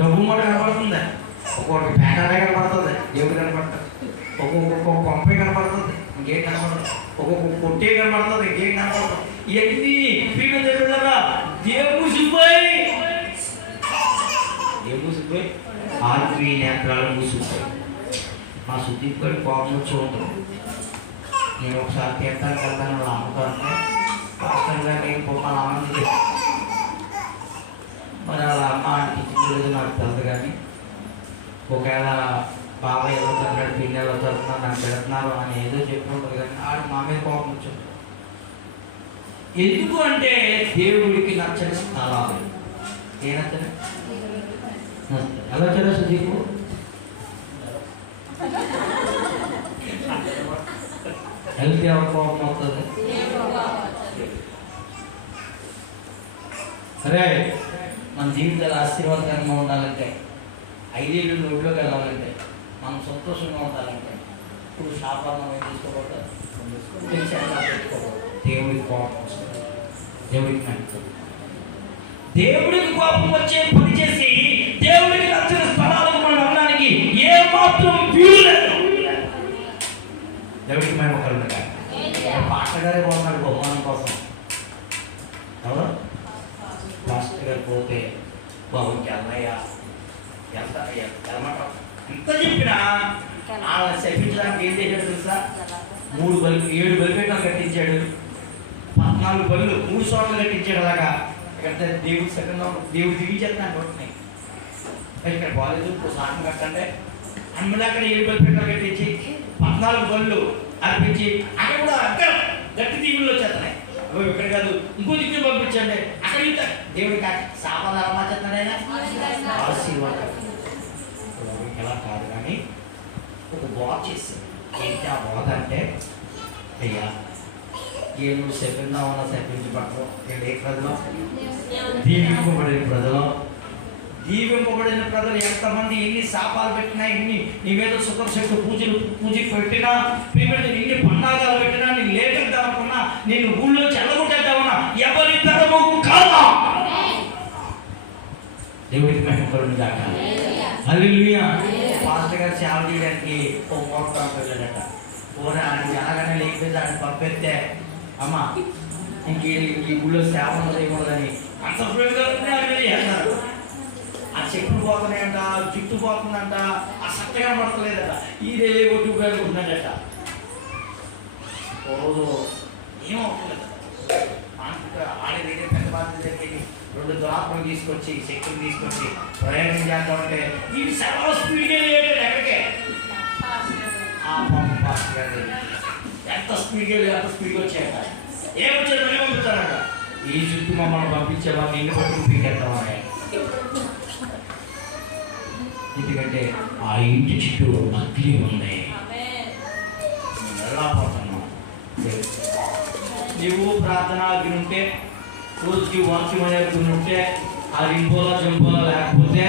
డబ్బు మూట కనపడుతుంది, ఒక్కొక్కటి పేకాట కనపడుతుంది, దేవుడు కనపడుతుంది, ఒక్కొక్క పంపే కనపడుతుంది, ఇంకేం కనపడుతుంది, ఒక్కొక్క కొట్టే కనపడుతుంది, ఇంకేం కనపడుతుంది. ఇవన్నీ పీఠం దగ్గర దేవుసిపోయి ఆత్మీయ నేత్రాలు మూసిపోయి మా సుదీప్ గారి కోపం వచ్చి ఉంటుంది. నేను ఒకసారి తీర్థానికి వెళ్తాను, వాళ్ళు అమ్ముతాను పాస్టర్ గారు నేను వాళ్ళ అమ్మకి మరి వాళ్ళ అమ్మ అనిపించలేదు నాకు తెలుసు. కానీ ఒకవేళ బాబాయ్ ఎలా చదువుతున్నాడు, పిల్లి ఎలా చదువుతున్నారు, నాకు పెడుతున్నారు అని ఏదో చెప్పుకుంటుంది. కానీ ఆడు మా మీద కోపం వచ్చింది. ఎందుకు అంటే దేవుడికి నచ్చని స్థలాలు ఏ నచ్చని ఎలా చదువు సుదీపు హెల్త్ ఎవరు కోపం అవుతుంది. సరే మన జీవితాలు ఆశీర్వాదకరంగా ఉండాలంటే, 5 ఏళ్ళు రోడ్లోకి వెళ్ళాలంటే, మనం సంతోషంగా ఉండాలంటే ఇప్పుడు శాపాలను ఏం తీసుకోకూడదు, దేవుడికి కోపం వస్తుంది. దేవుడికి నచ్చుతుంది. దేవుడికి కోపం వచ్చే పని చేసి దేవుడికి నచ్చిన స్థలాలకు మనం వెళ్ళడానికి ఏ మాత్రం వీలు లేదు. దేవుడికి మేము ఒకరు పాస్టర్ గారే పోతున్నాడు బహుమానం కోసం. ఎవరు పాస్టర్ గారు పోతే బాబు అన్నయ్య వెళ్ళమంటాం ఎంత చెప్పినా వాళ్ళని చెప్పించడానికి ఏం చేశాడు తెలుసా? 7 బలిపీఠాలు కట్టించాడు, 14 బళ్ళు 3 చోట్ల కట్టించాడు. అలాగా ఇక్కడ దేవుడి సెకండ్ దేవుడు దిగించేస్తాను అనుకుంటున్నాయి. ఇక్కడ బాలేదు ఇప్పుడు సాటం కట్టంటే అమ్మలు అక్కడ 7 బలిపీఠాలు కట్టించి 14 బళ్ళు అర్పించి అక్కడ కూడా అక్కడ గట్టి దీవుల్లో వచ్చేస్తున్నాయి. అవి ఇక్కడ కాదు ఇంకో దిక్కు పంపించండి అక్కడ దేవుడికి శాపాలు ఎలా చేస్తున్నాడైనా ఆశీర్వాదం ఎలా కాదు. కానీ ఒక బోధ చేసింది. ఏంటి ఆ బోధ అంటే, అయ్యా ఏ నువ్వు శపిందా ఉన్నా శపించబడతావు. ఏ ప్రజలు దీవింపబడిన ప్రజలు ఎంతమంది ఎన్ని శాపాలు పెట్టినా, ఎన్ని నీ మీద సుఖశక్తి పూజకి పెట్టినా, ఎన్ని పండాగాలు పెట్టినా, నేను లేటేద్దామనుకున్నా, నేను ఊళ్ళో చెల్లగొట్టేద్దామన్నా ఎవరి తరము కాదా. దేవుడికి మహిమకరుడు గాక. హల్లెలూయా. పాస్టర్ గారు సేవ చేయడానికి ఒక మోటార్ వెళ్ళాడట. పోనీ ఆయన అలాగనే లేకపోతే ఆయన పంపిస్తే అమ్మ ఇంక ఈ ఊళ్ళో సేవ ఉండదని అంత చేస్తారు. ఆ చెప్పులు పోతున్నాయంట, జుట్టు పోతుందంట, ఆ సత్తగా పడతలేదట, ఇదే ఒడ్డు ఉపయోగపడుతున్నాడట. రోజు ఏమవుతుంది ఆడే వేరే పెద్ద బాధ్యత దగ్గరికి 2 ద్వాపలు తీసుకొచ్చి శక్తులు తీసుకొచ్చి ప్రయాణం చేద్దామంటే ఇవి చాలా స్పీడ్గా లేటాడు. ఎక్కడికే ఆ పాపం పాస్టర్ గారు ఎంత స్పీడ్గా ఎంత స్పీడ్గా వచ్చాయట. ఏమొచ్చారు మళ్ళీ పంపుతారట. ఈ చుట్టూ మమ్మల్ని పంపించే వాళ్ళు ఇల్లు పట్టుకు పీకెళ్తామని. ఎందుకంటే ఆ ఇంటి చుట్టూ అగ్ని ఉంది. ఎలా పోతున్నావు? నువ్వు ప్రార్థన అగ్ని ఉంటే, రోజుకి వాక్యం అనే అగ్ని ఉంటే, ఆ రింపోలా జంపోలా లేకపోతే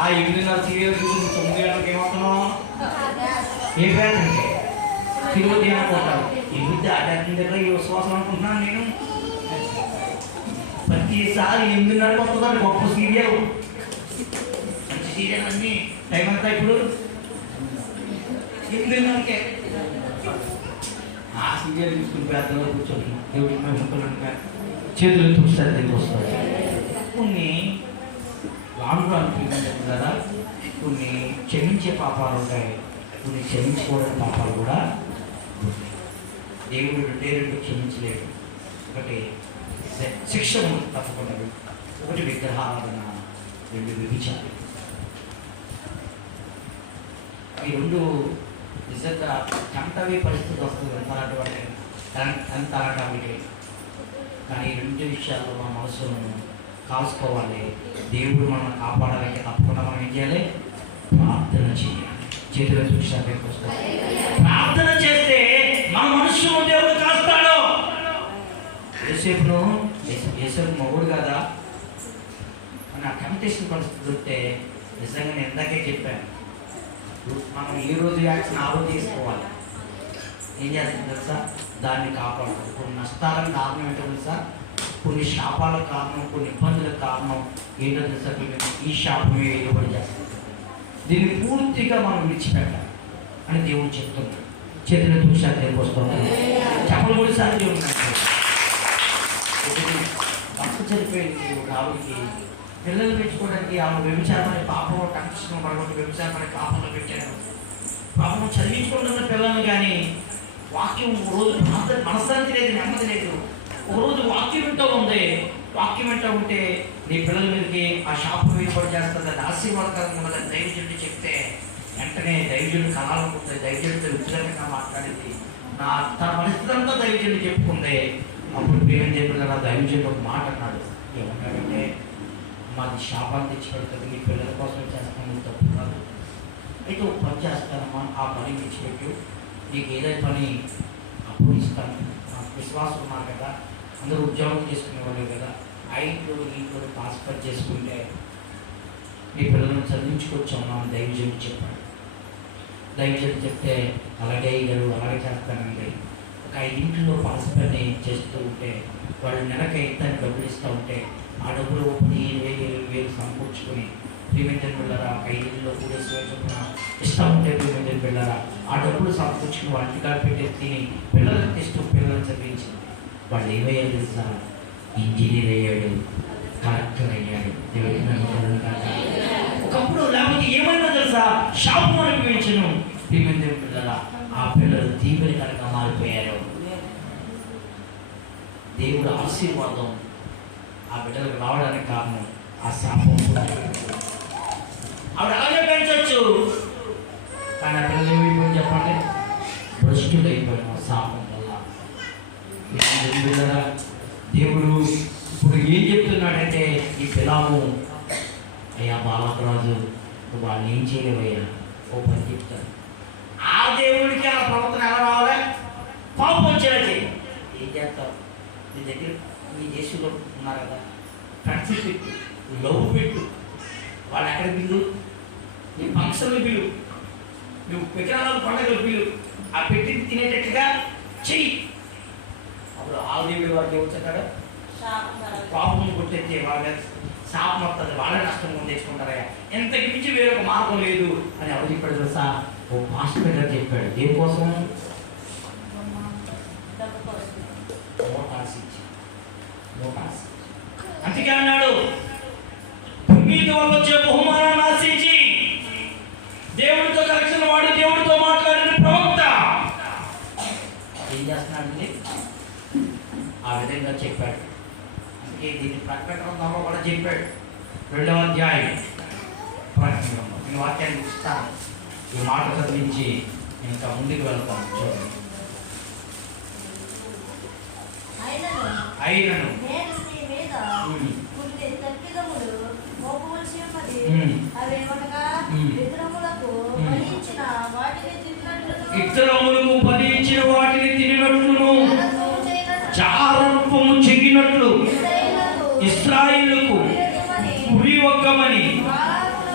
ఆ 8:30 సీరియల్ చూసి 9 గంటలకు ఏమవుతున్నావు? ఏ పేరంటే తిరుగుతి అనుకుంటాను. ఈ బుద్ధి ఆధ్యాత్మిక దగ్గర ఈ విశ్వాసం అనుకుంటున్నాను నేను. ప్రతిసారి 8:30 వస్తుందండి గొప్ప సీరియల్, మంచి సీరియల్ అన్నీ. టైం అంతా ఇప్పుడు 8:30కే ఆ సీరియల్ తీసుకుని ప్రార్థనలో కూర్చోంటున్నాం. దేవుడికి మహిమకరంగా చేతులు తుడిసారి దగ్గర వస్తారు. కొన్ని లాంగ్ అనిపించింది కదా, కొన్ని క్షమించే పాపాలు ఉంటాయి, కొన్ని క్షమించుకోవడం పాపాలు కూడా. దేవుడు 2 క్షమించలేడు. ఒకటి శిక్ష తప్పకుండా, ఒకటి విగ్రహారాధన, 2 వ్యభిచారం. ఈ 2 నిజంగా చంటవే పరిస్థితి వస్తుంది ఎంత అనటానికి. కానీ 2 విషయాల్లో మన మనసును కాల్చుకోవాలి. దేవుడు మనం కాపాడాలంటే తప్పకుండా మనం ఏం చేయాలి? ప్రార్థన చేయాలి. చేతిలో చూసాక ప్రార్థన చేస్తే మన మనుషులు దేవుడు కాస్తాడు. యేసేపు మగుడు కదా అని ఆ టెంప్టేషన్ పరిస్థితి వస్తే నిజంగా నేను ఇందాకే చెప్పాను, మనం ఈ రోజు యాక్షన్ ఆ రోజు తీసుకోవాలి. ఏం చేస్తుంది తెలుసా? దాన్ని కాపాడుతుంది. కొన్ని నష్టాలను కారణం ఏంటో తెలుసా? కొన్ని శాపాల కారణం, కొన్ని ఇబ్బందుల కారణం ఏంటో తెలుసా? ఈ శాపమే ఏలుబడి చేస్తుంది. దీన్ని పూర్తిగా మనం విడిచిపెట్టాలి అని దేవుడు చెప్తున్నాడు. చేతుల దృష్టి దేవుడు వస్తున్నాడు. చెప్పలు కూడా సాధ్యం ఉన్నట్టు భర్త చనిపోయింది ఒక ఆవిడికి. పిల్లలు పెంచుకోవడానికి ఆమె వ్యభిచారం అనే పాపంలో కనిపిస్తున్న పడగొట్టి వ్యభిచారం అనే పాపంలో పెట్టారు. పాపం చదివించుకుంటున్న పిల్లలు కానీ వాక్యం ఒక రోజు మనశ్శాంతి లేదు, నెమ్మది లేదు. ఒకరోజు వాక్యం వింటూ ఉంది. వాక్యం వింటూ ఉంటే నీ పిల్లల మీదకి ఆ శాపం వేయబడి చేస్తుంది, అది ఆశీర్వాదకరంగా ఉన్నదని దైవజనుడు చెప్తే వెంటనే దైవజనుడు కళాలనుకుంటుంది. దైవజనుడితో వ్యక్తిగతంగా మాట్లాడింది. తన పరిస్థితి అంతా దైవజనుడు చెప్పుకుంది. అప్పుడు ప్రేమ చెప్పిన దైవజనుడు ఒక మాట అన్నాడు. ఏమన్నాడంటే, మాది శాపాన్ని తెచ్చి పెడుతుంది, నీ పిల్లల కోసం చేస్తాను, తప్పు కాదు. అయితే ఒక పని చేస్తానమ్మా, ఆ పని తెచ్చిపెట్టు, నీకు ఏదైనా పని అప్పుడు ఇస్తాను. నాకు విశ్వాసం ఉన్నారు కదా, అందరూ ఉద్యోగం చేసుకునేవాళ్ళు కదా, ఆ ఇంట్లో పాస్పోర్ట్ చేసుకుంటే నీ పిల్లలను చదివించుకొచ్చాము అని దైవజనుడు చెప్పాడు. దైవజనుడు చెప్తే అలాగే గారు అలాగే చేస్తానండి. ఒక 5 ఇంట్లో పాస్పోర్ట్ని చేస్తూ ఉంటే వాళ్ళు నెలకు ఎంత డబ్బులు ఇస్తూ ఉంటే ఆ డబ్బులు 15,000 సమకూర్చుకొని ప్రీమియం పిల్లరా 5 ఇళ్ళలో కూడేసిన ఇస్తూ ఉంటే ప్రీమియం పిల్లరా ఆ డబ్బులు సమకూర్చుకుని వాళ్ళ ఇంటికాడ పెట్టేసి తిని పిల్లలకు తెస్తూ పిల్లలను చదివించింది. వాళ్ళు ఏమయ్యాడు తెలుసా? ఇంజనీర్ అయ్యాడు, కలెక్టర్ అయ్యాడు. ఒకప్పుడు లేకపోతే ఏమైనా తెలుసా? శాపం అనుభవించను ప్రీమియం పిల్లరా ఆ పిల్లలు దీవెనకరంగా మారిపోయారు. దేవుడు ఆశీర్వాదం ఆ బిడ్డలకు రావడానికి కారణం ఆ శాపం. ఆవిడ అలాగే పెంచవచ్చు, కానీ ఆ పిల్లలు ఏమైపోయింది చెప్పండి? భ్రష్టులు అయిపోయాను ఆ శాపం వల్ల. దేవుడు ఇప్పుడు ఏం చెప్తున్నాడంటే, ఈ పిలాము అయ్యా బాలకరాజు నువ్వు వాళ్ళని ఏం చేయలేవయ్యా, ఓ పని చెప్తాను. ఆ దేవుడికి ఆ ప్రవర్తన ఎలా రావాలి? పాపం వచ్చేలా చేయి. ఏం చేస్తావు? నీ దగ్గర మీ దేశంలో ఉన్నారు కదా, ఫ్రెండ్షిప్ పెట్టు, లవ్ పెట్టు, వాళ్ళు ఎక్కడ బిల్లు, నీ ఫంక్షన్లు బిల్లు, నువ్వు విగ్రహాలు పండుగలు బిల్లు, ఆ పెట్టింది తినేటట్టుగా చెయ్యి. అప్పుడు ఆ దేవుడు వాడు దేవుడు చెప్పాడు, పాపం కొట్టెత్తే వాళ్ళ శాపం వస్తుంది, వాళ్ళ నష్టం ముందు తెచ్చుకుంటారా, ఎంతకి మించి వేరొక మార్గం లేదు అని ఎవరు చెప్పాడు తెలుసా? ఓ పాస్టర్ గారు చెప్పాడు. దేనికోసం? అందుకే అన్నాడు, దుర్నీతి వల్ల వచ్చే బహుమానాన్ని ఆశించి దేవుడితో కలెక్షన్ వాడి దేవుడితో మాట్లాడిన ప్రవక్త ఏం చేస్తున్నాడండి? ఆ విధంగా చెప్పాడు. అందుకే దీన్ని ప్రకటన కూడా చెప్పాడు. 2వ అధ్యాయం ప్రకటన ఈ వాక్యాన్ని ఇస్తాను. ఈ మాట చదివించి ఇంకా ముందుకు వెళ్తాను. చూడండి. అయినను ఇతరములకు ఫలించిన వాటిని తినినట్లును చారత్వము చెగినట్లు ఇశ్రాయేలుకు ఉరి ఒక్కమని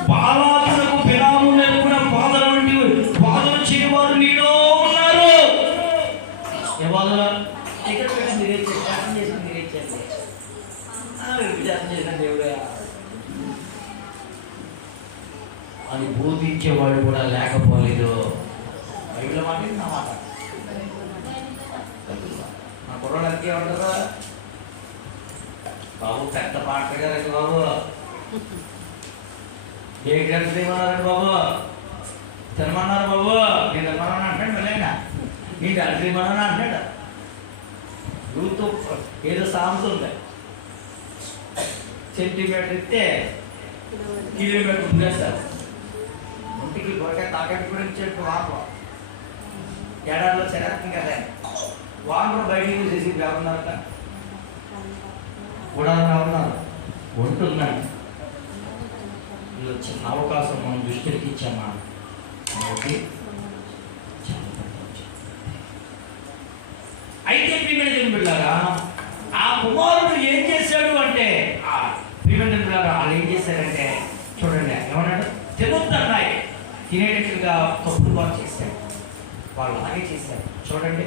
బాలాకులకు బిలాము నెలకొన్న బాధల నుండి బాధలు చేయవారు నీలో ఉన్నారు. అని బోధించేవాడు కూడా లేకపోలేదు. బైబిల్ మాట నా మాట. మా కుర్రాడు అంతే ఉంటారా బాబు? పెద్ద పాట గారండి బాబు, ఏ గ్రంథం ఏమన్నారండి బాబు? తినమన్నారు బాబు, నేను తినమన్నా అంటాడు. వెళ్ళైనా ఏంటి అడ్రీమన్నా అంటాడు. రూతో ఏదో సామెత ఉంది, సెంటీమీటర్ ఇస్తే కిలోమీటర్ ఉందేస్తారు. ఒంటికి బొరకాయ తాకట్టు గురించి వారం ఏడాదిలో శరీరం కదా వారం కూడా బయటికి చేసి ఎవరున్నారట కూడా ఉన్నారు, ఉంటున్నాడు. ఇది చిన్న అవకాశం మనం దృష్టికి ఇచ్చామా? అయితే ప్రియమైన బిడ్డలారా, ఆ కుమారుడు ఏం చేశాడు అంటే, ఆ ప్రియమైన బిడ్డలారా వాళ్ళు ఏం చేశారంటే చూడండి, ఏమన్నాడు? తినొద్దన్నాయి, తినేటట్లుగా తప్పుడు వాళ్ళు చేశారు. వాళ్ళు అలాగే చేశారు. చూడండి,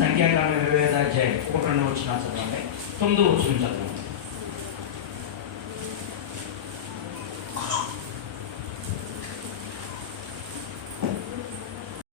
సంఖ్యాకాండం 25వ అధ్యాయం 1-2 వచనాలు చదవండి. 9వ వచనం చదువు.